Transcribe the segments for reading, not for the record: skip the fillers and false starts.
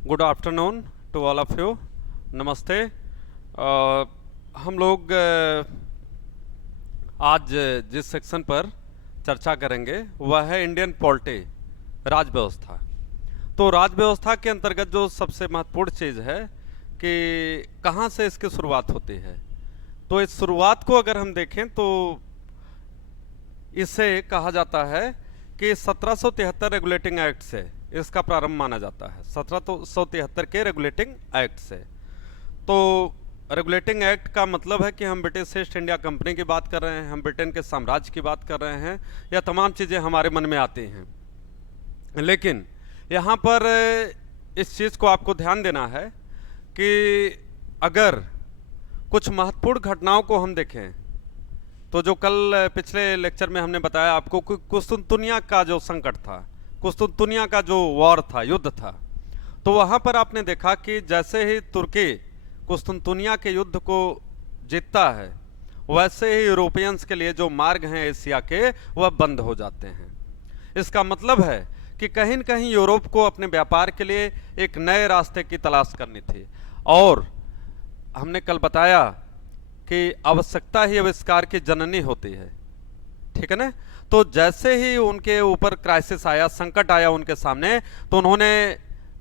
Good afternoon to all of you. नमस्ते। हम लोग आज जिस सेक्शन पर चर्चा करेंगे वह है इंडियन पॉलिटी, राज व्यवस्था। तो राज व्यवस्था के अंतर्गत जो सबसे महत्वपूर्ण चीज़ है कि कहाँ से इसकी शुरुआत होती है। तो इस शुरुआत को अगर हम देखें तो इसे कहा जाता है कि 1773 रेगुलेटिंग एक्ट से इसका प्रारंभ माना जाता है। 1773 के रेगुलेटिंग एक्ट से। तो रेगुलेटिंग एक्ट का मतलब है कि हम ब्रिटिश ईस्ट इंडिया कंपनी की बात कर रहे हैं, हम ब्रिटेन के साम्राज्य की बात कर रहे हैं, या तमाम चीज़ें हमारे मन में आती हैं। लेकिन यहाँ पर इस चीज़ को आपको ध्यान देना है कि अगर कुछ महत्वपूर्ण घटनाओं को हम देखें तो जो कल पिछले लेक्चर में हमने बताया आपको कि कुस्तुनतुनिया का जो संकट था, कुस्तुनतुनिया का जो वॉर था, युद्ध था, तो वहाँ पर आपने देखा कि जैसे ही तुर्की कुस्तुनतुनिया के युद्ध को जीतता है वैसे ही यूरोपियंस के लिए जो मार्ग हैं एशिया के वह बंद हो जाते हैं। इसका मतलब है कि कहीं न कहीं यूरोप को अपने व्यापार के लिए एक नए रास्ते की तलाश करनी थी। और हमने कल बताया कि आवश्यकता ही आविष्कार की जननी होती है, ठीक है ना। तो जैसे ही उनके ऊपर क्राइसिस आया, संकट आया उनके सामने, तो उन्होंने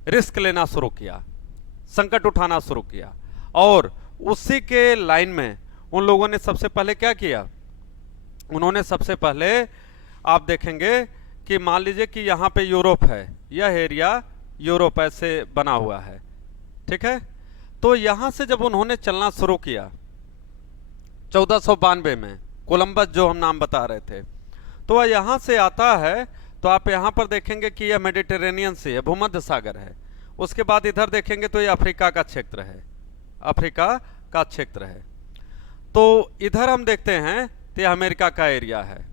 रिस्क लेना शुरू किया, संकट उठाना शुरू किया। और उसी के लाइन में उन लोगों ने सबसे पहले क्या किया, उन्होंने सबसे पहले आप देखेंगे कि मान लीजिए कि यहाँ पे यूरोप है, यह एरिया यूरोप ऐसे बना हुआ है, ठीक है। तो यहाँ से जब उन्होंने चलना शुरू किया 1492 में, कोलंबस जो हम नाम बता रहे थे, तो वह यहाँ से आता है। तो आप यहाँ पर देखेंगे कि यह मेडिटेरेनियन सी है, भूमध्य सागर है। उसके बाद इधर देखेंगे तो यह अफ्रीका का क्षेत्र है, अफ्रीका का क्षेत्र है। तो इधर हम देखते हैं तो यह अमेरिका का एरिया है,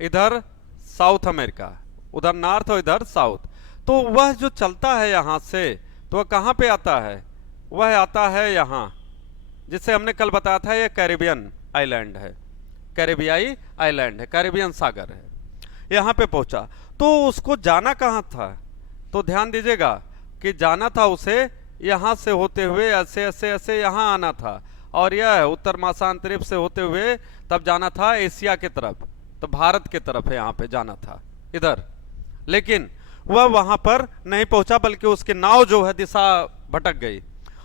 इधर साउथ अमेरिका, उधर नॉर्थ और इधर साउथ। तो वह जो चलता है यहाँ से तो वह कहाँ पे आता है, वह आता है यहाँ, जिसे हमने कल बताया था यह कैरिबियन आइलैंड है, कैरिबियाई आइलैंड है, कैरिबियन सागर है। यहाँ पे पहुंचा तो उसको जाना कहाँ था, तो ध्यान दीजिएगा कि जाना था उसे यहाँ से होते हुए ऐसे ऐसे ऐसे यहाँ आना था, और यह उत्तर महासागरीय से होते हुए तब जाना था एशिया की तरफ, तो भारत की तरफ यहाँ पे जाना था इधर। लेकिन वह वहां पर नहीं पहुंचा, बल्कि उसकी नाव जो है दिशा भटक गई।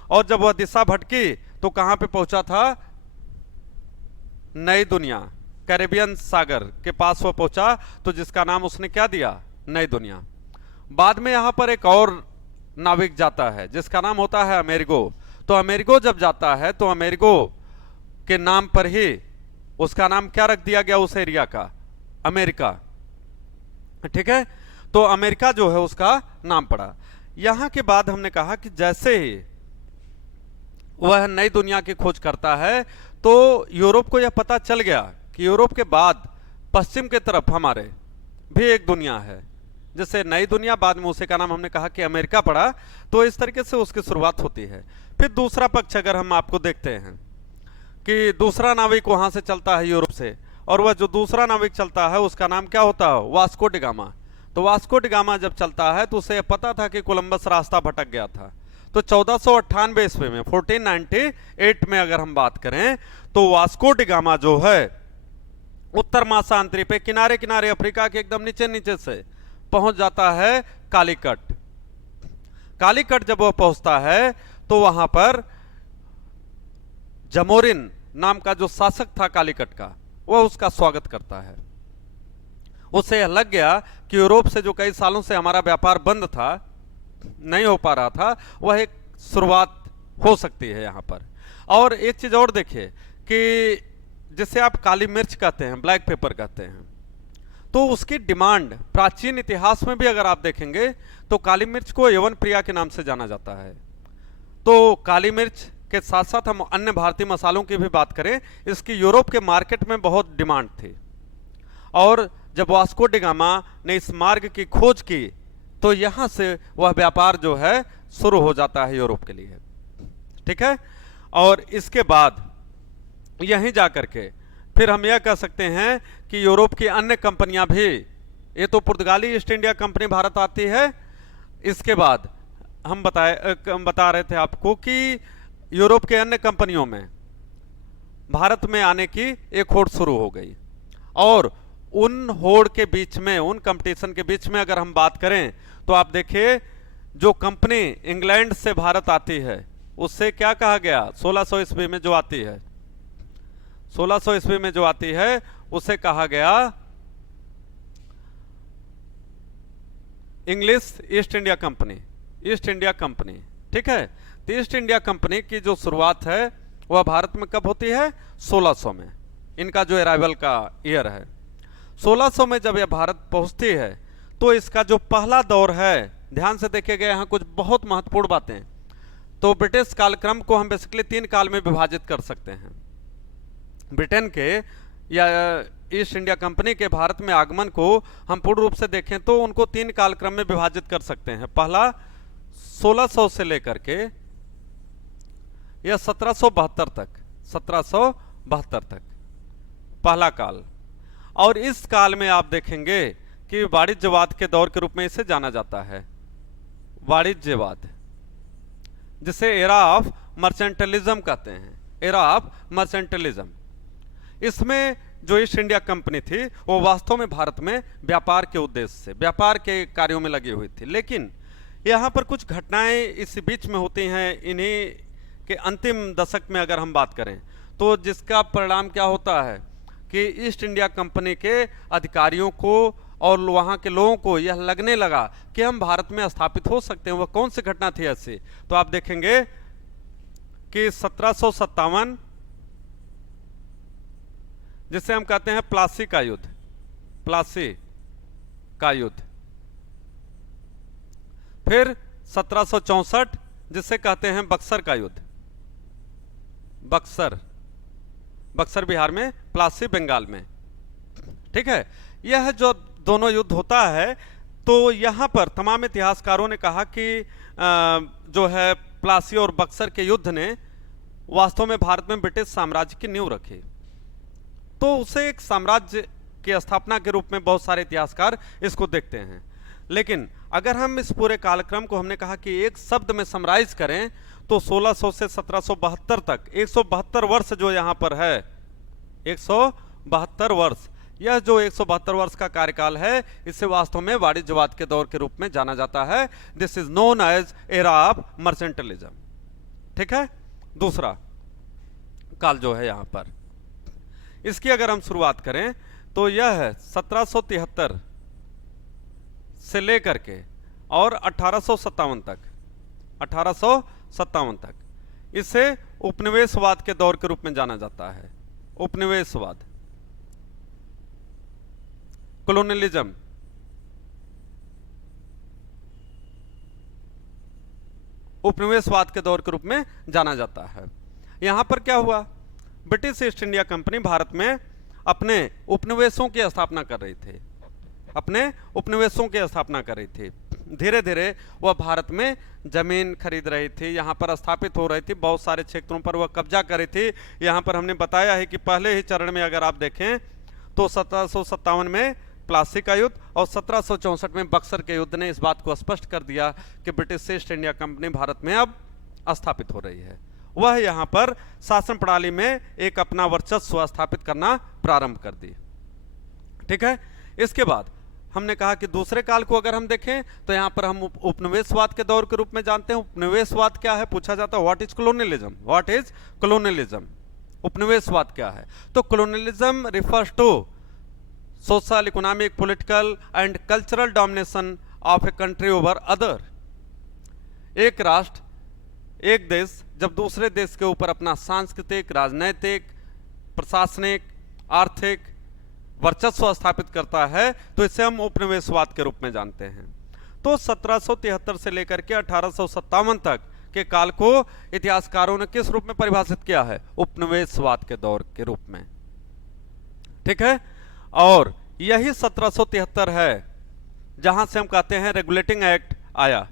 और जब वह दिशा भटकी तो कहां पे पहुंचा था, नई दुनिया, कैरिबियन सागर के पास वह पहुंचा, तो जिसका नाम उसने क्या दिया, नई दुनिया। बाद में यहां पर एक और नाविक जाता है जिसका नाम होता है अमेरिगो। तो अमेरिगो जब जाता है तो अमेरिगो के नाम पर ही उसका नाम क्या रख दिया गया उस एरिया का, अमेरिका, ठीक है। तो अमेरिका जो है उसका नाम पड़ा। यहां के बाद हमने कहा कि जैसे ही वह नई दुनिया की खोज करता है तो यूरोप को यह पता चल गया कि यूरोप के बाद पश्चिम के तरफ हमारे भी एक दुनिया है, जैसे नई दुनिया, बाद में उसी का नाम हमने कहा कि अमेरिका पड़ा। तो इस तरीके से उसकी शुरुआत होती है। फिर दूसरा पक्ष अगर हम आपको देखते हैं कि दूसरा नाविक वहां से चलता है यूरोप से, और वह जो दूसरा नाविक चलता है उसका नाम क्या होता है, वास्को डी गामा। तो वास्को डी गामा जब चलता है तो उसे पता था कि कोलंबस रास्ता भटक गया था। तो 1498 ईस्वी में, 1498 में अगर हम बात करें तो वास्को डी गामा जो है उत्तर महासागरीय पे किनारे किनारे अफ्रीका के एकदम नीचे नीचे से पहुंच जाता है कालीकट। कालीकट जब वह पहुंचता है तो वहां पर जमोरिन नाम का जो शासक था कालीकट का, वह उसका स्वागत करता है। उसे यह लग गया कि यूरोप से जो कई सालों से हमारा व्यापार बंद था, नहीं हो पा रहा था, वह एक शुरुआत हो सकती है यहां पर। और एक चीज और देखिए कि जिसे आप काली मिर्च कहते हैं, ब्लैक पेपर कहते हैं, तो उसकी डिमांड प्राचीन इतिहास में भी अगर आप देखेंगे तो काली मिर्च को यवन प्रिया के नाम से जाना जाता है। तो काली मिर्च के साथ साथ हम अन्य भारतीय मसालों की भी बात करें, इसकी यूरोप के मार्केट में बहुत डिमांड थी। और जब वास्को डी गामा ने इस मार्ग की खोज की तो यहां से वह व्यापार जो है शुरू हो जाता है यूरोप के लिए, ठीक है। और इसके बाद यहीं जाकर के फिर हम यह कह सकते हैं कि यूरोप की अन्य कंपनियां भी, ये तो पुर्तगाली ईस्ट इंडिया कंपनी भारत आती है, इसके बाद हम बता रहे थे आपको कि यूरोप के अन्य कंपनियों में भारत में आने की एक होड़ शुरू हो गई, और उन होड़ के बीच में, उन कंपटीशन के बीच में अगर हम बात करें तो आप देखिए, जो कंपनी इंग्लैंड से भारत आती है उससे क्या कहा गया, 1600 ईस्वी में जो आती है, 1600 ईस्वी में जो आती है उसे कहा गया English east India company, east India company. ठीक है, तो ईस्ट इंडिया कंपनी की जो शुरुआत है वह भारत में कब होती है, 1600 में। इनका जो अराइवल का ईयर है 1600 में। जब यह भारत पहुंचती है तो इसका जो पहला दौर है, ध्यान से देखिएगा यहाँ कुछ बहुत महत्वपूर्ण बातें। तो ब्रिटिश कालक्रम को हम बेसिकली 3 काल में विभाजित कर सकते हैं। ब्रिटेन के या ईस्ट इंडिया कंपनी के भारत में आगमन को हम पूर्ण रूप से देखें तो उनको 3 कालक्रम में विभाजित कर सकते हैं। पहला 1600 से लेकर के या 1772 तक, 1772 तक पहला काल। और इस काल में आप देखेंगे कि वाणिज्यवाद के दौर के रूप में इसे जाना जाता है, वाणिज्यवाद, जिसे एरा ऑफ मर्चेंटलिज्म कहते हैं, एरा ऑफ मर्चेंटलिज्म। इसमें जो ईस्ट इंडिया कंपनी थी वो वास्तव में भारत में व्यापार के उद्देश्य से, व्यापार के कार्यों में लगी हुई थी। लेकिन यहाँ पर कुछ घटनाएं इस बीच में होती हैं, इन्हीं के अंतिम दशक में अगर हम बात करें तो जिसका परिणाम क्या होता है कि ईस्ट इंडिया कंपनी के अधिकारियों को और वहाँ के लोगों को यह लगने लगा कि हम भारत में स्थापित हो सकते हैं। वह कौन सी घटना थी ऐसी, तो आप देखेंगे कि 1757, जिसे हम कहते हैं प्लासी का युद्ध, प्लासी का युद्ध। फिर 1764, जिसे कहते हैं बक्सर का युद्ध, बक्सर, बक्सर बिहार में, प्लासी बंगाल में। ठीक है, यह जो दोनों युद्ध होता है तो यहाँ पर तमाम इतिहासकारों ने कहा कि जो है प्लासी और बक्सर के युद्ध ने वास्तव में भारत में ब्रिटिश साम्राज्य की नींव रखी। तो उसे एक साम्राज्य की स्थापना के रूप में बहुत सारे इतिहासकार इसको देखते हैं। लेकिन अगर हम इस पूरे कालक्रम को, हमने कहा कि एक शब्द में समराइज करें तो 1600 से 1772 तक 172 वर्ष जो यहाँ पर है, 172 वर्ष, यह जो 172 वर्ष का कार्यकाल है इसे वास्तव में वाणिज्यवाद के दौर के रूप में जाना जाता है। This is known as era of mercantilism. ठीक है, दूसरा काल जो है यहाँ पर, इसकी अगर हम शुरुआत करें तो यह है 1773 से लेकर के और 1857 तक, 1857 तक इसे उपनिवेशवाद के दौर के रूप में जाना जाता है। उपनिवेशवाद, कॉलोनियलिज्म। उपनिवेशवाद के दौर के रूप में जाना जाता है। यहां पर क्या हुआ, British east India company Bharat में अपने उपनिवेशों की स्थापना कर रही थी, अपने उपनिवेशों की स्थापना कर रही थी। धीरे धीरे वह भारत में जमीन खरीद रही थी, यहाँ पर स्थापित हो रही थी, बहुत सारे क्षेत्रों पर वह कब्जा कर रही थी। यहाँ पर हमने बताया है कि पहले ही चरण में अगर आप देखें तो 1757 में प्लासी का युद्ध और 1764 में बक्सर के युद्ध ने इस बात को स्पष्ट कर दिया कि British east India company Bharat में अब स्थापित हो रही है। वह यहाँ पर शासन प्रणाली में एक अपना वर्चस्व स्थापित करना प्रारंभ कर दी। ठीक है, इसके बाद हमने कहा कि दूसरे काल को अगर हम देखें तो यहाँ पर हम उपनिवेशवाद के दौर के रूप में जानते हैं। उपनिवेशवाद क्या है, पूछा जाता है what is colonialism, what is colonialism, उपनिवेशवाद क्या है। तो colonialism refers to social, economic, political and cultural domination of a country over other. एक राष्ट्र, एक देश जब दूसरे देश के ऊपर अपना सांस्कृतिक, राजनैतिक, प्रशासनिक, आर्थिक वर्चस्व स्थापित करता है तो इसे हम उपनिवेशवाद के रूप में जानते हैं। तो 1773 से लेकर के 1857 तक के काल को इतिहासकारों ने किस रूप में परिभाषित किया है, उपनिवेशवाद के दौर के रूप में। ठीक है, और यही 1773 है जहां से हम कहते हैं रेगुलेटिंग एक्ट आया,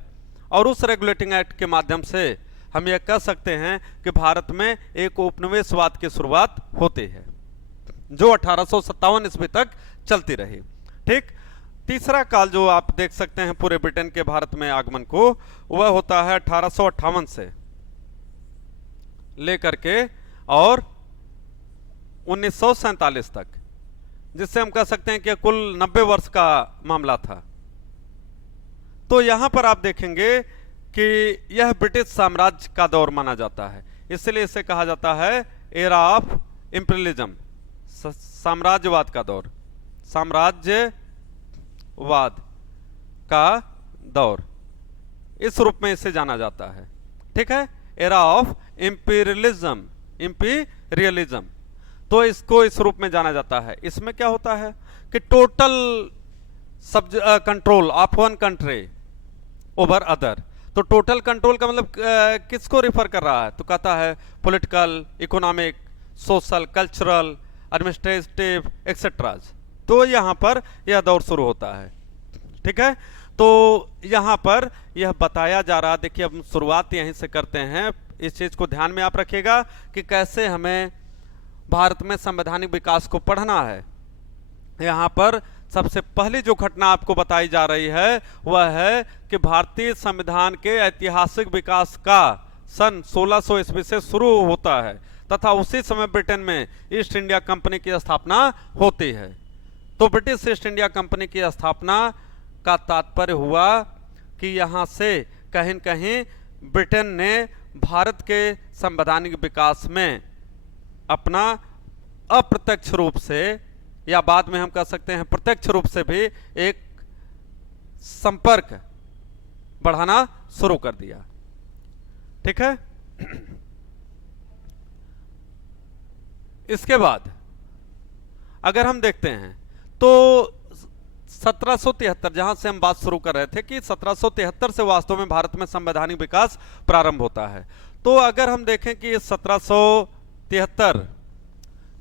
और उस रेगुलेटिंग एक्ट के माध्यम से हम यह कह सकते हैं कि भारत में एक उपनिवेशवाद की शुरुआत होती है जो 1857 ईस्वी तक चलती रही। ठीक, तीसरा काल जो आप देख सकते हैं पूरे ब्रिटेन के भारत में आगमन को, वह होता है 1858 से लेकर के और 1947 तक, जिससे हम कह सकते हैं कि कुल 90 वर्ष का मामला था। तो यहां पर आप देखेंगे कि यह ब्रिटिश साम्राज्य का दौर माना जाता है, इसलिए इसे कहा जाता है एरा ऑफ इंपीरियलिज्म, साम्राज्यवाद का दौर, साम्राज्यवाद का दौर, इस रूप में इसे जाना जाता है। ठीक है, एरा ऑफ इंपीरियलिज्म, इंपीरियलिज्म, तो इसको इस रूप में जाना जाता है। इसमें क्या होता है कि total control of one country over other. तो टोटल कंट्रोल का मतलब किसको रिफर कर रहा है? तो कहता है political, economic, social, cultural, administrative etcetera. तो यहां पर यह दौर शुरू होता है। ठीक है, तो यहां पर यह बताया जा रहा, देखिए अब शुरुआत यहीं से करते हैं। इस चीज को ध्यान में आप रखिएगा कि कैसे हमें भारत में संवैधानिक विकास को पढ़ना है। यहां पर सबसे पहली जो घटना आपको बताई जा रही है वह है कि भारतीय संविधान के ऐतिहासिक विकास का सन 1600 ईस्वी से शुरू होता है तथा उसी समय ब्रिटेन में ईस्ट इंडिया कंपनी की स्थापना होती है। तो ब्रिटिश ईस्ट इंडिया कंपनी की स्थापना का तात्पर्य हुआ कि यहां से कहीं न कहीं ब्रिटेन ने भारत के संवैधानिक विकास में अपना अप्रत्यक्ष रूप से या बाद में हम कह सकते हैं प्रत्यक्ष रूप से भी एक संपर्क बढ़ाना शुरू कर दिया। ठीक है, इसके बाद अगर हम देखते हैं तो 1773, जहां से हम बात शुरू कर रहे थे कि 1773 से वास्तव में भारत में संवैधानिक विकास प्रारंभ होता है। तो अगर हम देखें कि 1773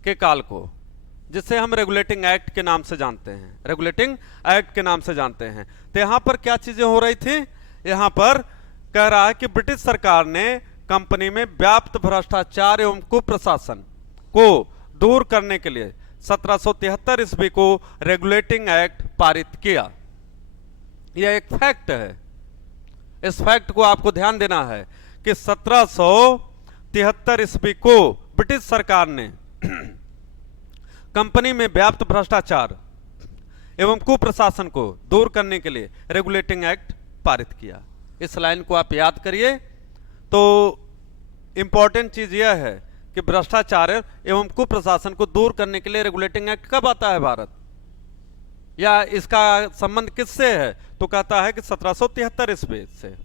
के काल को, जिसे हम रेगुलेटिंग एक्ट के नाम से जानते हैं, रेगुलेटिंग एक्ट के नाम से जानते हैं, तो यहां पर क्या चीजें हो रही थी? यहां पर कह रहा है कि ब्रिटिश सरकार ने कंपनी में व्याप्त भ्रष्टाचार एवं कुप्रशासन को दूर करने के लिए 1773 ईस्वी को रेगुलेटिंग एक्ट पारित किया। यह एक फैक्ट है, इस फैक्ट को आपको ध्यान देना है कि 1773 ईस्वी को ब्रिटिश सरकार ने कंपनी में व्याप्त भ्रष्टाचार एवं कुप्रशासन को दूर करने के लिए रेगुलेटिंग एक्ट पारित किया। इस लाइन को आप याद करिए। तो इंपॉर्टेंट चीज यह है कि भ्रष्टाचार एवं कुप्रशासन को दूर करने के लिए रेगुलेटिंग एक्ट कब आता है भारत, या इसका संबंध किससे है? तो कहता है कि 1773 ईस्वी से।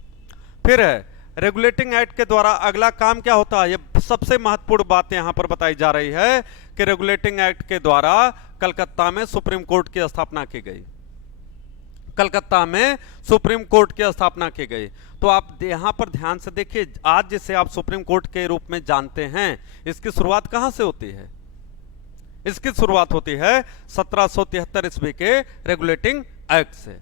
फिर है रेगुलेटिंग एक्ट के द्वारा अगला काम क्या होता है? यह सबसे महत्वपूर्ण बात यहां पर बताई जा रही है कि रेगुलेटिंग एक्ट के द्वारा कलकत्ता में सुप्रीम कोर्ट की स्थापना की गई। कलकत्ता में सुप्रीम कोर्ट की स्थापना की गई। तो आप यहां पर ध्यान से देखिए, आज जिसे आप सुप्रीम कोर्ट के रूप में जानते हैं, इसकी शुरुआत कहां से होती है? इसकी शुरुआत होती है 1773 ईस्वी के रेगुलेटिंग एक्ट से।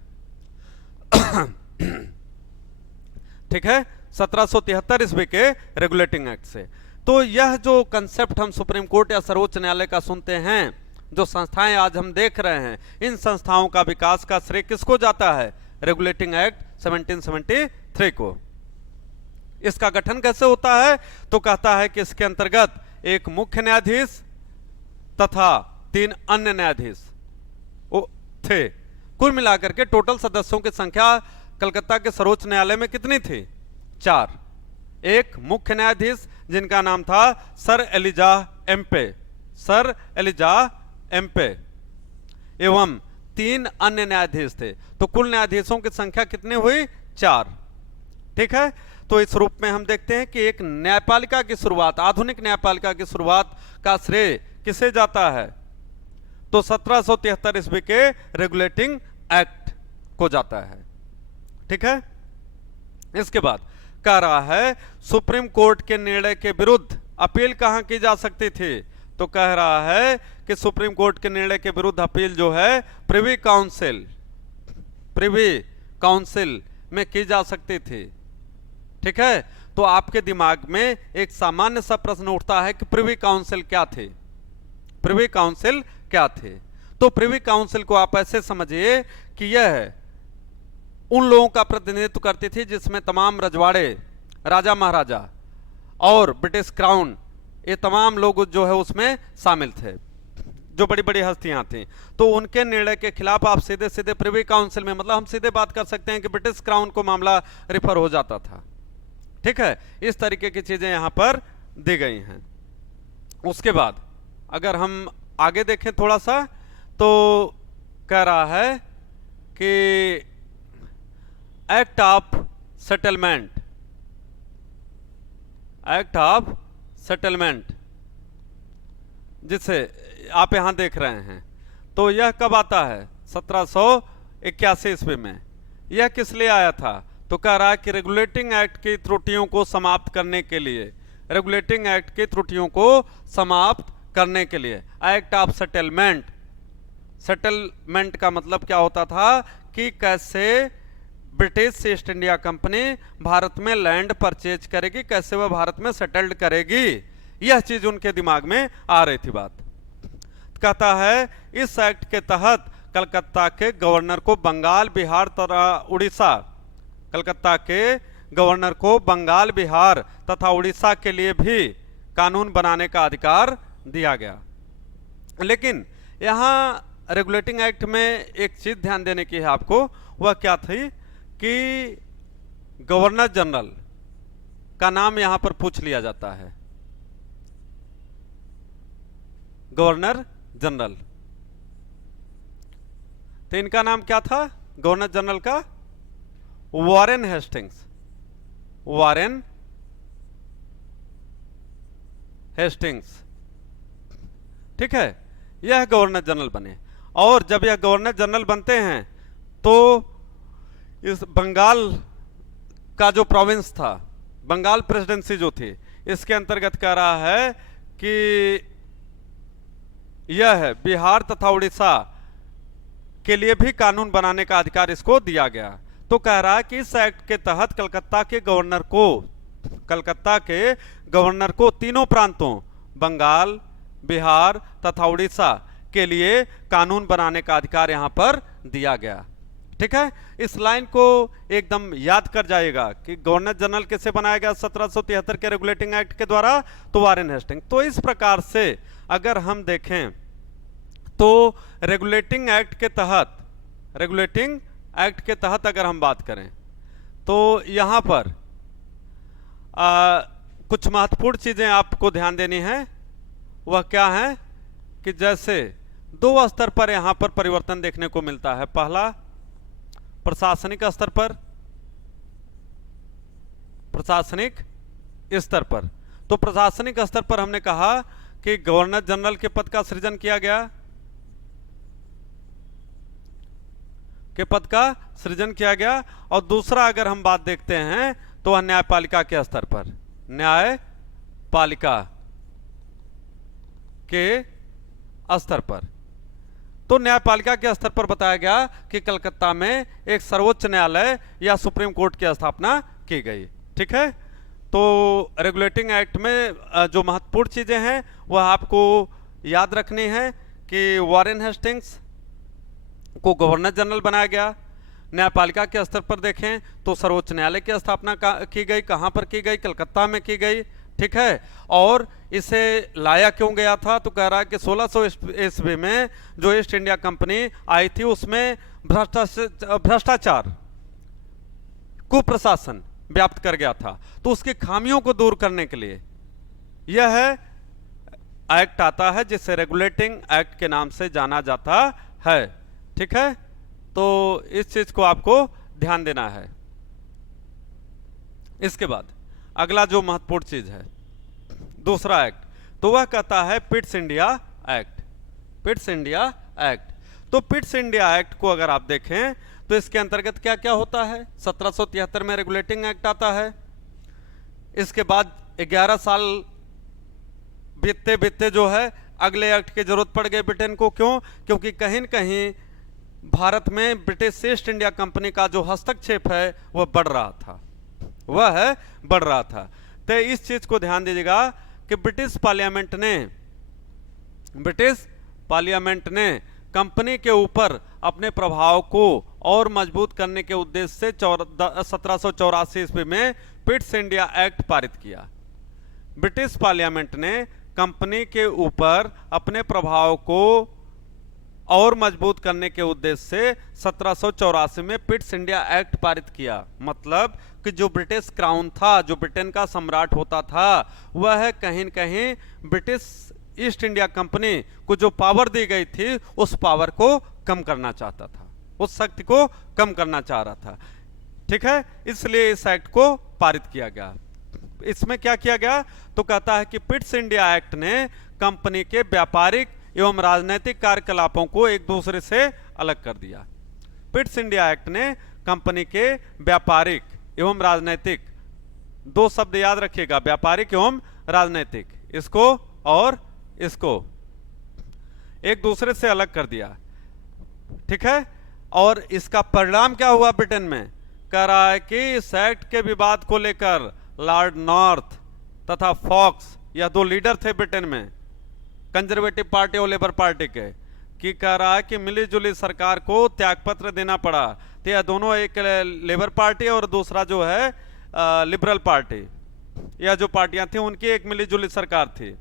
ठीक है, 1773 ईस्वी के रेगुलेटिंग एक्ट से। तो यह जो कंसेप्ट हम सुप्रीम कोर्ट या सर्वोच्च न्यायालय का सुनते हैं, जो संस्थाएं आज हम देख रहे हैं, इन संस्थाओं का विकास का श्रेय किसको जाता है? रेगुलेटिंग एक्ट 1773 को। इसका गठन कैसे होता है? तो कहता है कि इसके अंतर्गत एक मुख्य न्यायाधीश तथा 3 अन्य न्यायाधीश थे। कुल मिलाकर के टोटल सदस्यों की संख्या कलकत्ता के सर्वोच्च न्यायालय में कितनी थी? 4। एक मुख्य न्यायाधीश जिनका नाम था sir Elijah Aamby, sir Elijah Aamby, एवं 3 अन्य न्यायाधीश थे। तो कुल न्यायाधीशों की संख्या कितनी हुई? 4। ठीक है, तो इस रूप में हम देखते हैं कि एक न्यायपालिका की शुरुआत, आधुनिक न्यायपालिका की शुरुआत का श्रेय किसे जाता है? तो 1773 ईस्वी के रेगुलेटिंग एक्ट को जाता है। ठीक है, इसके बाद कह रहा है सुप्रीम कोर्ट के निर्णय के विरुद्ध अपील कहां की जा सकती थी? तो कह रहा है कि सुप्रीम कोर्ट के निर्णय के विरुद्ध अपील जो है प्रिवी काउंसिल में की जा सकती थी। ठीक है, तो आपके दिमाग में एक सामान्य सा प्रश्न उठता है कि प्रिवी काउंसिल क्या थे? प्रिवी काउंसिल क्या थे? तो प्रिवी काउंसिल को आप ऐसे समझिए कि यह उन लोगों का प्रतिनिधित्व करती थी जिसमें तमाम रजवाड़े, राजा महाराजा और ब्रिटिश क्राउन, ये तमाम लोग जो है उसमें शामिल थे, जो बड़ी बड़ी हस्तियां थीं। तो उनके निर्णय के खिलाफ आप सीधे सीधे प्रिवी काउंसिल में, मतलब हम सीधे बात कर सकते हैं कि ब्रिटिश क्राउन को मामला रिफर हो जाता था। ठीक है, इस तरीके की चीजें यहां पर दी गई हैं। उसके बाद अगर हम आगे देखें थोड़ा सा, तो कह रहा है कि act of settlement, act of settlement जिसे आप यहां देख रहे हैं, तो यह कब आता है? 1781 ईस्वी में। यह किस लिए आया था? तो कह रहा है कि रेगुलेटिंग एक्ट की त्रुटियों को समाप्त करने के लिए, रेगुलेटिंग एक्ट की त्रुटियों को समाप्त करने के लिए एक्ट ऑफ सेटलमेंट। सेटलमेंट का मतलब क्या होता था कि कैसे British east India company Bharat में लैंड परचेज करेगी, कैसे वह भारत में सेटल्ड करेगी, यह चीज उनके दिमाग में आ रही थी बात। कहता है इस एक्ट के तहत कलकत्ता के गवर्नर को बंगाल, बिहार तथा उड़ीसा, कलकत्ता के गवर्नर को बंगाल, बिहार तथा उड़ीसा के लिए भी कानून बनाने का अधिकार दिया गया। लेकिन यहां रेगुलेटिंग एक्ट में एक चीज ध्यान देने की है आपको, वह क्या थी कि गवर्नर जनरल का नाम यहां पर पूछ लिया जाता है। गवर्नर जनरल, तो इनका नाम क्या था गवर्नर जनरल का? Warren Hastings, Warren Hastings. ठीक है, यह गवर्नर जनरल बने। और जब यह गवर्नर जनरल बनते हैं तो इस बंगाल का जो प्रोविंस था, बंगाल प्रेसिडेंसी जो थी, इसके अंतर्गत कह रहा है कि यह है बिहार तथा उड़ीसा के लिए भी कानून बनाने का अधिकार इसको दिया गया। तो कह रहा है कि इस एक्ट के तहत कलकत्ता के गवर्नर को, कलकत्ता के गवर्नर को तीनों प्रांतों बंगाल, बिहार तथा उड़ीसा के लिए कानून बनाने का अधिकार यहां पर दिया गया। ठीक है, इस लाइन को एकदम याद कर जाइएगा कि गवर्नर जनरल कैसे बनाया गया 1773 के रेगुलेटिंग एक्ट के द्वारा, तो वॉरेन हेस्टिंग। तो इस प्रकार से अगर हम देखें तो रेगुलेटिंग एक्ट के तहत, रेगुलेटिंग एक्ट के तहत अगर हम बात करें तो यहां पर कुछ महत्वपूर्ण चीजें आपको ध्यान देनी है। वह क्या है कि जैसे दो स्तर पर यहां पर परिवर्तन देखने को मिलता है। पहला प्रशासनिक स्तर पर, प्रशासनिक स्तर पर। तो प्रशासनिक स्तर पर हमने कहा कि गवर्नर जनरल के पद का सृजन किया गया, के पद का सृजन किया गया। और दूसरा अगर हम बात देखते हैं तो वह न्यायपालिका के स्तर पर, न्यायपालिका के स्तर पर। तो न्यायपालिका के स्तर पर बताया गया कि कलकत्ता में एक सर्वोच्च न्यायालय या सुप्रीम कोर्ट की स्थापना की गई। ठीक है, तो रेगुलेटिंग एक्ट में जो महत्वपूर्ण चीजें हैं वह आपको याद रखनी है कि वॉरेन हेस्टिंग्स को गवर्नर जनरल बनाया गया। न्यायपालिका के स्तर पर देखें तो सर्वोच्च न्यायालय की स्थापना की गई। कहां पर की गई? कलकत्ता में की गई। ठीक है, और इसे लाया क्यों गया था? तो कह रहा है कि 1600 ईस्वी में जो ईस्ट इंडिया कंपनी आई थी उसमें भ्रष्टाचार, कुप्रशासन व्याप्त कर गया था, तो उसकी खामियों को दूर करने के लिए यह एक्ट आता है जिसे रेगुलेटिंग एक्ट के नाम से जाना जाता है। ठीक है, तो इस चीज को आपको ध्यान देना है। इसके बाद अगला जो महत्वपूर्ण चीज है, दूसरा एक्ट, तो वह कहता है Pitt's India act. Pitt's India act, तो पिट्स इंडिया एक्ट को अगर आप देखें तो इसके अंतर्गत क्या क्या होता है? 1773 में रेगुलेटिंग एक्ट आता है। इसके बाद 11 साल बीतते बीतते जो है अगले एक्ट की जरूरत पड़ गई ब्रिटेन को। क्यों? क्योंकि कहीं न कहीं भारत में ब्रिटिश ईस्ट इंडिया कंपनी का जो हस्तक्षेप है वह बढ़ रहा था, वह है बढ़ रहा था। तो इस चीज को ध्यान दीजिएगा कि ब्रिटिश पार्लियामेंट ने कंपनी के ऊपर अपने प्रभाव को और मजबूत करने के उद्देश्य से 1784 ईस्वी में पिट्स इंडिया एक्ट पारित किया। ब्रिटिश पार्लियामेंट ने कंपनी के ऊपर अपने प्रभाव को और मजबूत करने के उद्देश्य से 1784 में पिट्स इंडिया एक्ट पारित किया। मतलब कि जो ब्रिटिश क्राउन था, जो ब्रिटेन का सम्राट होता था, वह कहीं न कहीं ब्रिटिश ईस्ट इंडिया कंपनी को जो पावर दी गई थी उस पावर को कम करना चाहता था, उस शक्ति को कम करना चाह रहा था। ठीक है, इसलिए इस एक्ट को पारित किया गया। इसमें क्या किया गया तो कहता है कि पिट्स इंडिया एक्ट ने कंपनी के व्यापारिक एवं राजनीतिक कार्यकलापों को एक दूसरे से अलग कर दिया। पिट्स इंडिया एक्ट ने कंपनी के व्यापारिक एवं राजनीतिक, दो शब्द याद रखिएगा, व्यापारिक एवं राजनीतिक, इसको और इसको एक दूसरे से अलग कर दिया। ठीक है, और इसका परिणाम क्या हुआ ब्रिटेन में? कह रहा है कि इस एक्ट के विवाद को लेकर लॉर्ड नॉर्थ तथा फॉक्स, यह दो लीडर थे ब्रिटेन में, कंजर्वेटिव पार्टी और लेबर पार्टी के, कि कह रहा है कि मिलीजुली सरकार को त्यागपत्र देना पड़ा। तो यह दोनों, एक लेबर पार्टी और दूसरा जो है लिबरल पार्टी, यह जो पार्टियां थी उनकी एक मिलीजुली सरकार थी,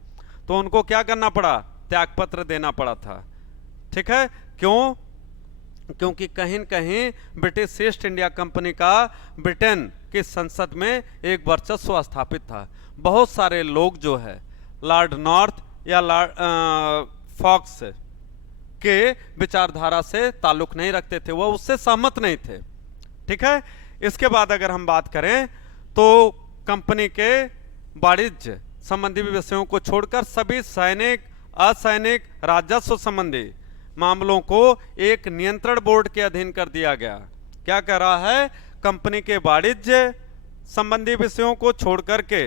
तो उनको क्या करना पड़ा? त्यागपत्र देना पड़ा था। ठीक है, क्यों? क्योंकि कहीं न कहीं ब्रिटिश ईस्ट इंडिया कंपनी का ब्रिटेन की संसद में एक वर्चस्व स्थापित था। बहुत सारे लोग जो है लॉर्ड नॉर्थ या लॉर्ड फॉक्स के विचारधारा से ताल्लुक नहीं रखते थे, वह उससे सहमत नहीं थे। ठीक है, इसके बाद अगर हम बात करें तो कंपनी के वाणिज्य संबंधी विषयों को छोड़कर सभी सैनिक, असैनिक, राजस्व संबंधी मामलों को एक नियंत्रण बोर्ड के अधीन कर दिया गया। क्या कह रहा है? कंपनी के वाणिज्य संबंधी विषयों को छोड़कर के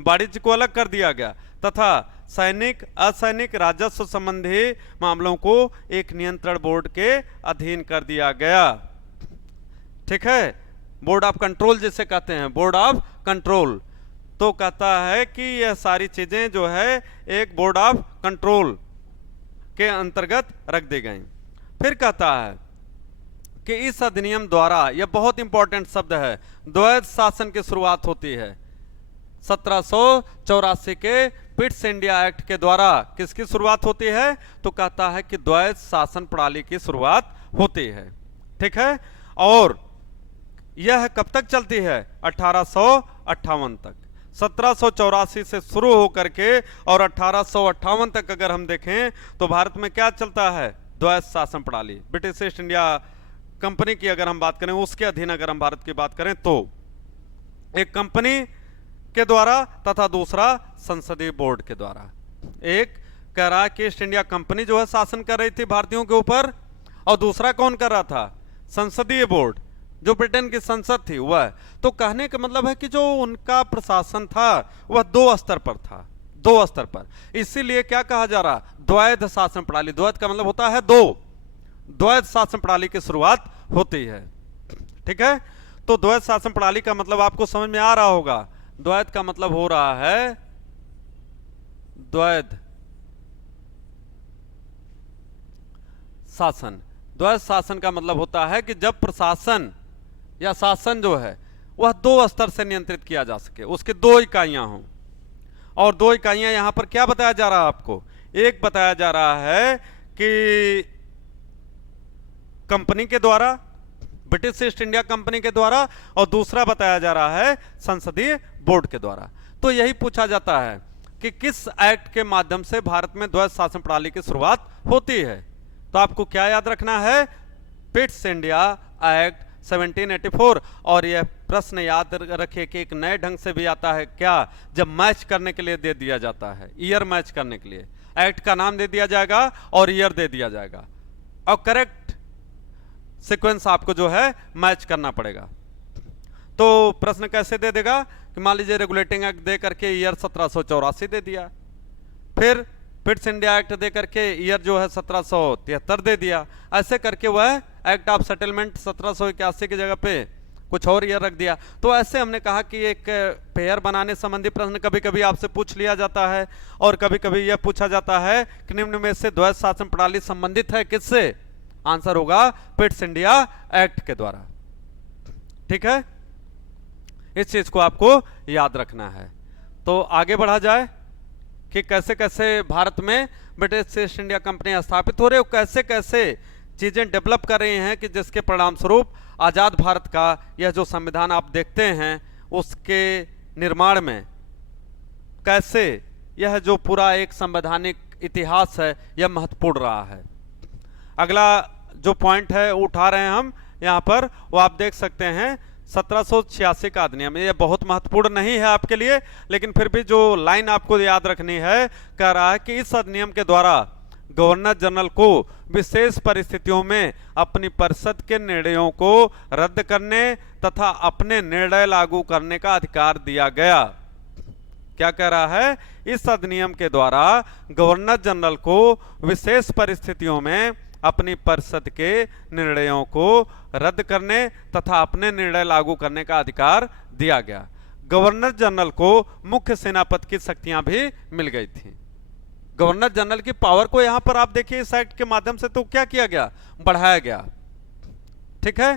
वाणिज्य को अलग कर दिया गया तथा सैनिक, असैनिक, राजस्व संबंधी मामलों को एक नियंत्रण बोर्ड के अधीन कर दिया गया। ठीक है, बोर्ड ऑफ कंट्रोल जिसे कहते हैं, बोर्ड ऑफ कंट्रोल। तो कहता है कि यह सारी चीजें जो है एक बोर्ड ऑफ कंट्रोल के अंतर्गत रख दी गई। फिर कहता है कि इस अधिनियम द्वारा, यह बहुत इंपॉर्टेंट शब्द है, द्वैध शासन की शुरुआत होती है। 1784 के पिट्स इंडिया एक्ट के द्वारा किसकी शुरुआत होती है? तो कहता है कि द्वैध शासन प्रणाली की शुरुआत होती है। ठीक है, और यह कब तक चलती है? 1858 तक। 1784 से शुरू होकर के और 1858 तक अगर हम देखें तो भारत में क्या चलता है? द्वैध शासन प्रणाली। ब्रिटिश ईस्ट इंडिया कंपनी की अगर हम बात करें, उसके अधीन अगर हम भारत की बात करें तो एक कंपनी के द्वारा तथा दूसरा संसदीय बोर्ड के द्वारा। एक कह रहा है कि ईस्ट इंडिया कंपनी जो है शासन कर रही थी भारतीयों के ऊपर, और दूसरा कौन कर रहा था? संसदीय बोर्ड, जो ब्रिटेन की संसद थी वह। तो कहने का मतलब है कि जो उनका प्रशासन था वह दो स्तर पर था, दो स्तर पर। इसीलिए क्या कहा जा रहा? द्वैध शासन प्रणाली। द्वैध का मतलब होता है दो, द्वैध शासन प्रणाली की शुरुआत होती है। ठीक है, तो द्वैध शासन प्रणाली का मतलब आपको समझ में आ रहा होगा। द्वैध का मतलब हो रहा है द्वैध शासन। द्वैध शासन का मतलब होता है कि जब प्रशासन या शासन जो है वह दो स्तर से नियंत्रित किया जा सके, उसके दो इकाइयां हों। और दो इकाइयां यहां पर क्या बताया जा रहा है आपको? एक बताया जा रहा है कि कंपनी के द्वारा, ब्रिटिश ईस्ट इंडिया कंपनी के द्वारा, और दूसरा बताया जा रहा है संसदीय बोर्ड के द्वारा। तो यही पूछा जाता है कि किस एक्ट के माध्यम से भारत में द्वैध शासन प्रणाली की शुरुआत होती है। तो आपको क्या याद रखना है? Pitt's India act 1784। और यह प्रश्न याद रखिए कि एक नए ढंग से भी आता है क्या, जब मैच करने के लिए दे दिया जाता है, ईयर मैच करने के लिए एक्ट का नाम दे दिया जाएगा और ईयर दे दिया जाएगा, और करेक्ट सीक्वेंस आपको जो है मैच करना पड़ेगा। तो प्रश्न कैसे दे देगा कि मान लीजिए रेगुलेटिंग एक्ट दे करके ईयर 1784 दे दिया, फिर पिट्स इंडिया एक्ट दे करके ईयर जो है 1773 दे दिया, ऐसे करके वह एक्ट ऑफ सेटलमेंट 1781 की जगह पे कुछ और ईयर रख दिया। तो ऐसे हमने कहा कि एक पेयर बनाने संबंधी प्रश्न कभी कभी आपसे पूछ लिया जाता है, और कभी कभी यह पूछा जाता है कि निम्न में से द्वैध शासन प्रणाली संबंधित है किससे? आंसर होगा पिट्स इंडिया एक्ट के द्वारा। ठीक है, इस चीज को आपको याद रखना है। तो आगे बढ़ा जाए कि कैसे कैसे भारत में ब्रिटिश ईस्ट इंडिया कंपनी स्थापित हो रही है, कैसे कैसे चीजें डेवलप कर रही हैं कि जिसके परिणाम स्वरूप आजाद भारत का यह जो संविधान आप देखते हैं उसके निर्माण में कैसे यह जो पूरा एक संवैधानिक इतिहास है यह महत्वपूर्ण रहा है। अगला जो पॉइंट है उठा रहे हैं हम यहाँ पर, वो आप देख सकते हैं 1786 का अधिनियम। ये बहुत महत्वपूर्ण नहीं है आपके लिए, लेकिन फिर भी जो लाइन आपको याद रखनी है, कह रहा है कि इस अधिनियम के द्वारा गवर्नर जनरल को विशेष परिस्थितियों में अपनी परिषद के निर्णयों को रद्द करने तथा अपने निर्णय लागू करने का अधिकार दिया गया। क्या कह रहा है? इस अधिनियम के द्वारा गवर्नर जनरल को विशेष परिस्थितियों में अपनी परिषद के निर्णयों को रद्द करने तथा अपने निर्णय लागू करने का अधिकार दिया गया। गवर्नर जनरल को मुख्य सेनापति की शक्तियां भी मिल गई थी। गवर्नर जनरल की पावर को यहां पर आप देखिए इस एक्ट के माध्यम से तो क्या किया गया? बढ़ाया गया। ठीक है,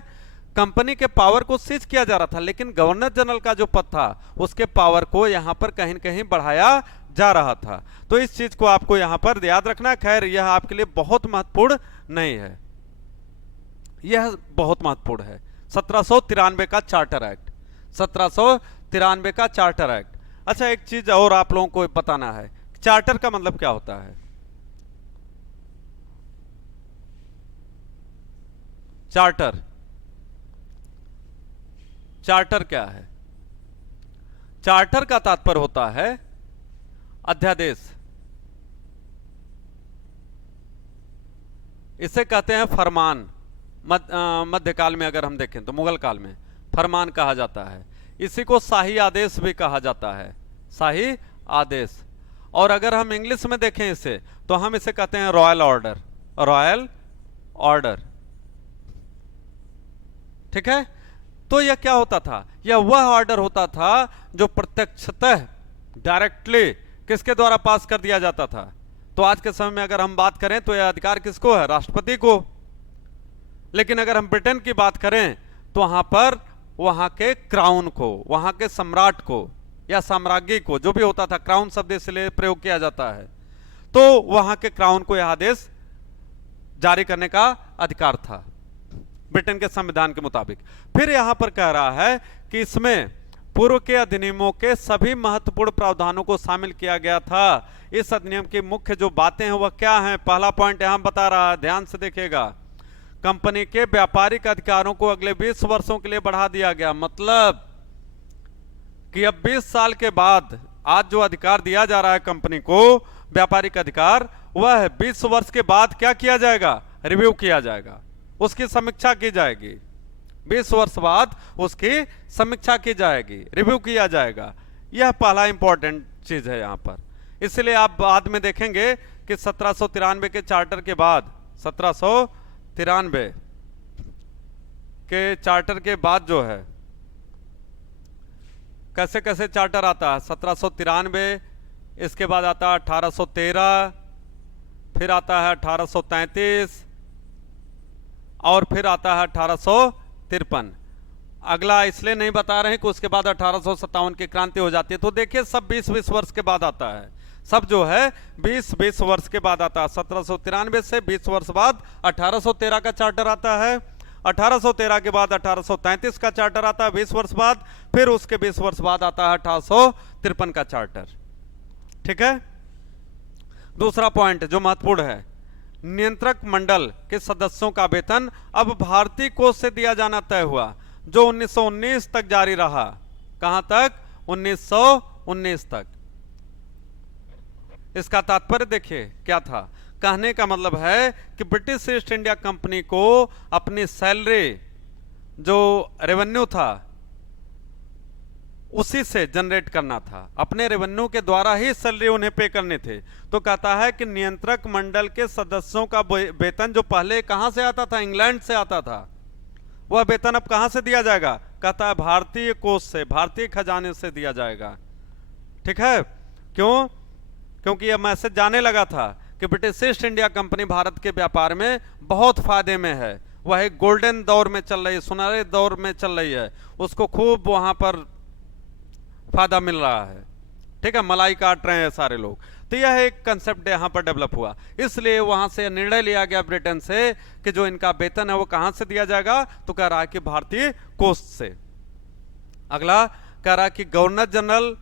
कंपनी के पावर को सीज किया जा रहा था, लेकिन गवर्नर जनरल का जो पद था उसके पावर को यहां पर कहीं न कहीं बढ़ाया जा रहा था। तो इस चीज को आपको यहां पर याद रखना। खैर यह आपके लिए बहुत महत्वपूर्ण नहीं है, यह बहुत महत्वपूर्ण है। 1793 का चार्टर एक्ट, 1793 का चार्टर एक्ट। अच्छा, एक चीज और आप लोगों को बताना है, चार्टर का मतलब क्या होता है? चार्टर, चार्टर क्या है? चार्टर का तात्पर्य होता है अध्यादेश। इसे कहते हैं फरमान। मध्यकाल में अगर हम देखें तो मुगल काल में फरमान कहा जाता है। इसी को शाही आदेश भी कहा जाता है, शाही आदेश। और अगर हम इंग्लिश में देखें इसे तो हम इसे कहते हैं रॉयल ऑर्डर, रॉयल ऑर्डर। ठीक है, तो यह क्या होता था? यह वह ऑर्डर होता था जो प्रत्यक्षतः डायरेक्टली किसके द्वारा पास कर दिया जाता था। तो आज के समय में अगर हम बात करें तो यह अधिकार किसको है? राष्ट्रपति को। लेकिन अगर हम ब्रिटेन की बात करें तो वहां पर वहां के क्राउन को, वहां के सम्राट को या साम्राज्ञी को, जो भी होता था, क्राउन शब्द इसलिए प्रयोग किया जाता है, तो वहां के क्राउन को यह आदेश जारी करने का अधिकार था ब्रिटेन के संविधान के मुताबिक। फिर यहां पर कह रहा है कि इसमें पूर्व के अधिनियमों के सभी महत्वपूर्ण प्रावधानों को शामिल किया गया था। इस अधिनियम की मुख्य जो बातें हैं वह क्या हैं? पहला पॉइंट यहां बता रहा है, ध्यान से देखिएगा। कंपनी के व्यापारिक अधिकारों को अगले 20 वर्षों के लिए बढ़ा दिया गया। मतलब कि अब 20 साल के बाद आज जो अधिकार दिया जा रहा है कंपनी को, व्यापारिक अधिकार, वह 20 वर्ष के बाद क्या किया जाएगा? रिव्यू किया जाएगा, उसकी समीक्षा की जाएगी। 20 वर्ष बाद उसकी समीक्षा की जाएगी, रिव्यू किया जाएगा। यह पहला इंपॉर्टेंट चीज है यहां पर। इसलिए आप बाद में देखेंगे कि 1793 के चार्टर के बाद, 1793 के चार्टर के बाद जो है कैसे कैसे चार्टर आता है। 1793, इसके बाद आता है 1813, फिर आता है 1833 और फिर आता है 1853। अगला इसलिए नहीं बता रहे हैं कि उसके बाद 1857 की क्रांति हो जाती है। तो देखिए सब 20-20 वर्ष के बाद आता है, सब जो है 20-20 वर्ष के बाद आता है। 1793 से 20 वर्ष बाद 1813 का चार्टर आता है। 1813 के बाद 1833 का चार्टर आता है 20 वर्ष बाद। फिर उसके 20 वर्ष बाद आता है 1853 का चार्टर। ठीक है, दूसरा पॉइंट जो महत्वपूर्ण है, नियंत्रक मंडल के सदस्यों का वेतन अब भारतीय कोष से दिया जाना तय हुआ, जो 1919 तक जारी रहा। कहां तक? 1919 तक। इसका तात्पर्य देखिए क्या था। कहने का मतलब है कि ब्रिटिश ईस्ट इंडिया कंपनी को अपनी सैलरी, जो रेवेन्यू था, उसी से जनरेट करना था। अपने रेवेन्यू के द्वारा ही सैलरी उन्हें पे करने थे। तो कहता है कि नियंत्रक मंडल के सदस्यों का वेतन जो पहले कहां से आता था? इंग्लैंड से आता था। वह वेतन अब कहां से दिया जाएगा? कहता है भारतीय कोष से, भारतीय खजाने से दिया जाएगा। ठीक है, क्यों? क्योंकि यह मैसेज जाने लगा था कि British east India company Bharat के व्यापार में बहुत फायदे में है, वह एक गोल्डन दौर में चल रही है, सुनहरे दौर में चल रही है, उसको खूब वहां पर फायदा मिल रहा है। ठीक है, मलाई काट रहे हैं सारे लोग। तो यह एक कंसेप्ट यहां पर डेवलप हुआ, इसलिए वहां से निर्णय लिया गया ब्रिटेन से कि जो इनका वेतन है वो कहां से दिया जाएगा, तो कह रहा है कि भारतीय कोष से। अगला कह रहा है कि गवर्नर जनरल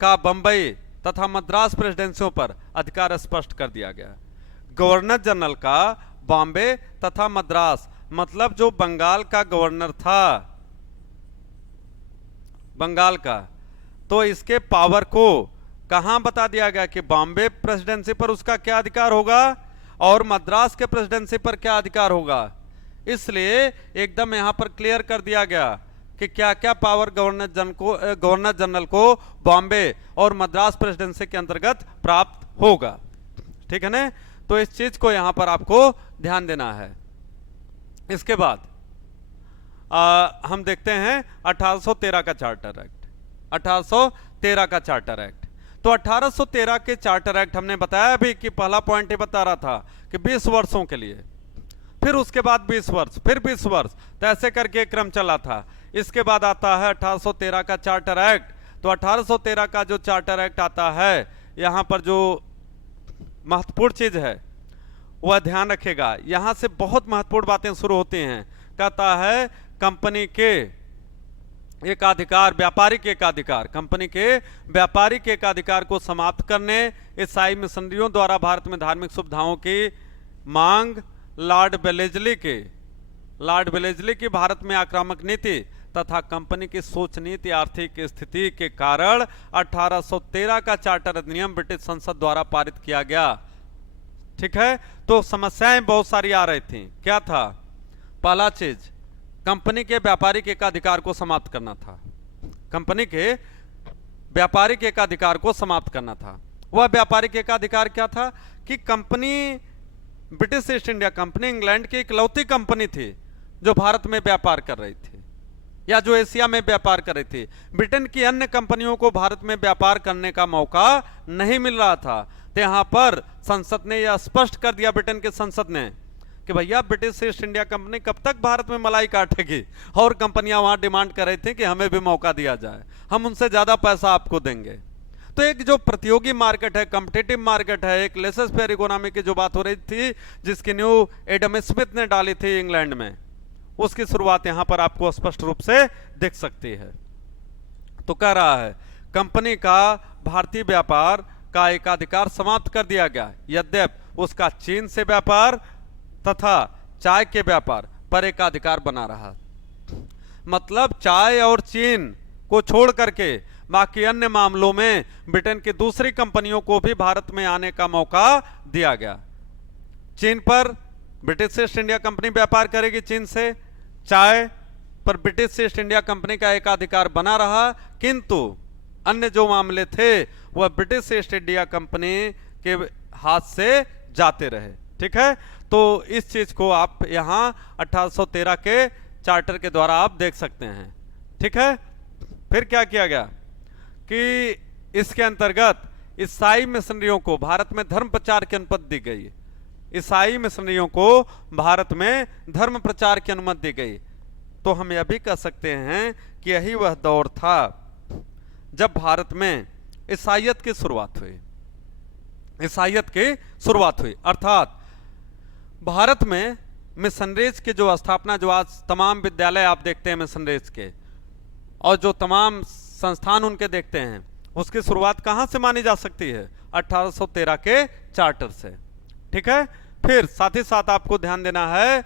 का बंबई तथा मद्रास प्रेसिडेंसियों पर अधिकार स्पष्ट कर दिया गया। गवर्नर जनरल का बॉम्बे तथा मद्रास, मतलब जो बंगाल का गवर्नर था, बंगाल का, तो इसके पावर को कहां बता दिया गया कि बॉम्बे प्रेसिडेंसी पर उसका क्या अधिकार होगा और मद्रास के प्रेसिडेंसी पर क्या अधिकार होगा। इसलिए एकदम यहां पर क्लियर कर दिया गया कि क्या क्या पावर गवर्नर जनरल को बॉम्बे और मद्रास प्रेसिडेंसी के अंतर्गत प्राप्त होगा। ठीक है ना, तो इस चीज को यहां पर आपको ध्यान देना है। इसके बाद हम देखते हैं 1813 का चार्टर एक्ट। 1813 का चार्टर एक्ट, तो 1813 के चार्टर एक्ट हमने बताया अभी कि पहला पॉइंट ये बता रहा था कि 20 वर्षों के लिए, फिर उसके बाद 20 वर्ष, फिर 20 वर्ष, तो ऐसे करके क्रम चला था। इसके बाद आता है 1813 का चार्टर एक्ट। तो 1813 का जो चार्टर एक्ट आता है, यहां पर जो महत्वपूर्ण चीज है वह ध्यान रखेगा, यहां से बहुत महत्वपूर्ण बातें शुरू होती हैं। कहता है कंपनी के एकाधिकार, व्यापारिक एकाधिकार, कंपनी के व्यापारिक एकाधिकार को समाप्त करने, ईसाई मिशनरियों द्वारा भारत में धार्मिक सुविधाओं की मांग, लॉर्ड वेलेजली की भारत में आक्रामक नीति तथा कंपनी की सोचनीति आर्थिक स्थिति के कारण 1813 का चार्टर अधिनियम ब्रिटिश संसद द्वारा पारित किया गया। ठीक है, तो समस्याएं बहुत सारी आ रही थी। क्या था? पहला चीज, कंपनी के व्यापारिक एकाधिकार को समाप्त करना था। कंपनी के व्यापारिक एकाधिकार को समाप्त करना था। वह व्यापारिक एकाधिकार क्या था कि company, British east India company England की इकलौती कंपनी थी जो भारत में व्यापार कर रही थी या जो एशिया में व्यापार कर रही थी। ब्रिटेन की अन्य कंपनियों को भारत में व्यापार करने का मौका नहीं मिल रहा था। तो यहां पर संसद ने यह स्पष्ट कर दिया, ब्रिटेन के संसद ने, कि भैया ब्रिटिश ईस्ट इंडिया कंपनी कब तक भारत में मलाई काटेगी। और कंपनियां वहां डिमांड कर रही थी कि हमें भी मौका दिया जाए, हम उनसे ज्यादा पैसा आपको देंगे। तो एक जो प्रतियोगी मार्केट है, कॉम्पिटिटिव मार्केट है, एक लेसेस फेयर इकोनॉमी की जो बात हो रही थी, जिसकी न्यू एडम स्मिथ ने डाली थी इंग्लैंड में, उसकी शुरुआत यहां पर आपको स्पष्ट रूप से दिख सकती है। तो कह रहा है कंपनी का भारतीय व्यापार का एकाधिकार समाप्त कर दिया गया, यद्यपि उसका चीन से व्यापार तथा चाय के व्यापार पर एकाधिकार बना रहा। मतलब चाय और चीन को छोड़ करके बाकी अन्य मामलों में ब्रिटेन की दूसरी कंपनियों को भी भारत में आने का मौका दिया गया। चीन पर ब्रिटिश ईस्ट इंडिया कंपनी व्यापार करेगी, चीन से चाय पर ब्रिटिश ईस्ट इंडिया कंपनी का एकाधिकार बना रहा, किंतु अन्य जो मामले थे वह ब्रिटिश ईस्ट इंडिया कंपनी के हाथ से जाते रहे। ठीक है, तो इस चीज को आप यहां 1813 के चार्टर के द्वारा आप देख सकते हैं। ठीक है, फिर क्या किया गया कि इसके अंतर्गत ईसाई मिशनरियों को भारत में धर्म प्रचार की अनुमति दी गई। ईसाई मिशनरियों को भारत में धर्म प्रचार की अनुमति दी गई। तो हम यह भी कह सकते हैं कि यही वह दौर था जब भारत में ईसाइयत की शुरुआत हुई। ईसाइयत की शुरुआत हुई अर्थात भारत में मिशनरीज की जो स्थापना, जो आज तमाम विद्यालय आप देखते हैं मिशनरीज के और जो तमाम संस्थान उनके देखते हैं, उसकी शुरुआत कहां से मानी जा सकती है? 1813 के चार्टर से। ठीक है, फिर साथ ही साथ आपको ध्यान देना है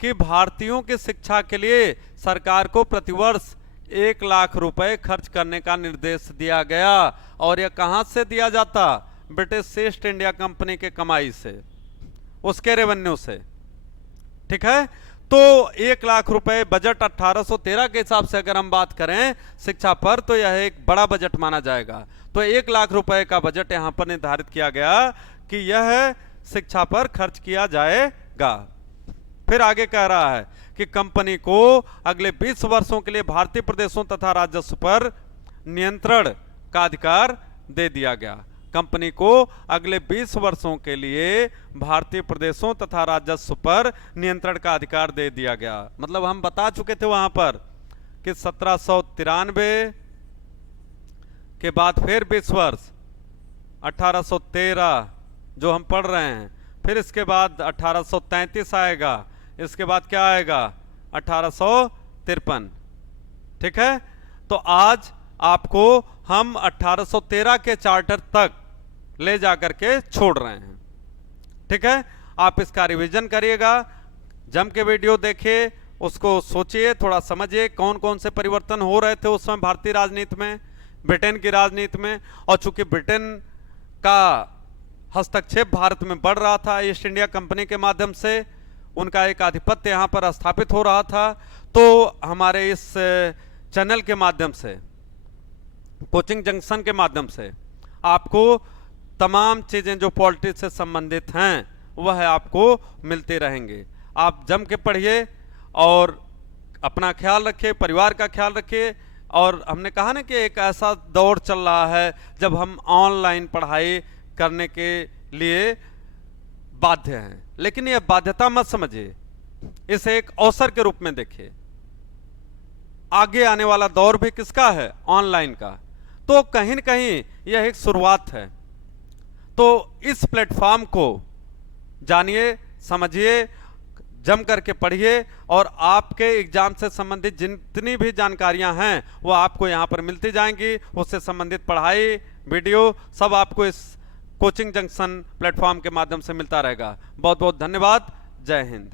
कि भारतीयों की शिक्षा के लिए सरकार को प्रतिवर्ष 1 लाख रुपए खर्च करने का निर्देश दिया गया। और यह कहां से दिया जाता? ब्रिटिश ईस्ट इंडिया कंपनी के कमाई से, उसके रेवेन्यू से। ठीक है, तो 1 लाख रुपए बजट 1813 के हिसाब से अगर हम बात करें शिक्षा पर, तो यह एक बड़ा बजट माना जाएगा। तो 1 लाख रुपए का बजट यहां पर निर्धारित किया गया कि यह शिक्षा पर खर्च किया जाएगा। फिर आगे कह रहा है कि कंपनी को अगले 20 वर्षों के लिए भारतीय प्रदेशों तथा राजस्व पर नियंत्रण का अधिकार दे दिया गया। कंपनी को अगले 20 वर्षों के लिए भारतीय प्रदेशों तथा राजस्व पर नियंत्रण का अधिकार दे दिया गया। मतलब हम बता चुके थे वहां पर कि 1793 के बाद फिर 20 वर्ष 1813 जो हम पढ़ रहे हैं, फिर इसके बाद 1833 आएगा, इसके बाद क्या आएगा 1853। ठीक है, तो आज आपको हम 1813 के चार्टर तक ले जाकर के छोड़ रहे हैं। ठीक है, आप इसका रिवीजन करिएगा, जम के वीडियो देखिए, उसको सोचिए, थोड़ा समझिए कौन कौन से परिवर्तन हो रहे थे उस समय भारतीय राजनीति में, ब्रिटेन की राजनीति में। और चूंकि ब्रिटेन का हस्तक्षेप भारत में बढ़ रहा था ईस्ट इंडिया कंपनी के माध्यम से, उनका एक आधिपत्य यहाँ पर स्थापित हो रहा था, तो हमारे इस चैनल के माध्यम से, कोचिंग जंक्शन के माध्यम से आपको तमाम चीजें जो पॉलिटिक्स से संबंधित हैं वह आपको मिलते रहेंगे। आप जम के पढ़िए और अपना ख्याल रखिए, परिवार का ख्याल रखिए। और हमने कहा ना कि एक ऐसा दौर चल रहा है जब हम ऑनलाइन पढ़ाई करने के लिए बाध्य हैं, लेकिन यह बाध्यता मत समझिए, इसे एक अवसर के रूप में देखिए। आगे आने वाला दौर भी किसका है? ऑनलाइन का। तो कहीं न कहीं यह एक शुरुआत है। तो इस प्लेटफॉर्म को जानिए, समझिए, जम करके पढ़िए और आपके एग्जाम से संबंधित जितनी भी जानकारियां हैं वो आपको यहां पर मिलती जाएंगी। उससे संबंधित पढ़ाई, वीडियो सब आपको इस कोचिंग जंक्शन प्लेटफॉर्म के माध्यम से मिलता रहेगा। बहुत बहुत धन्यवाद। जय हिंद।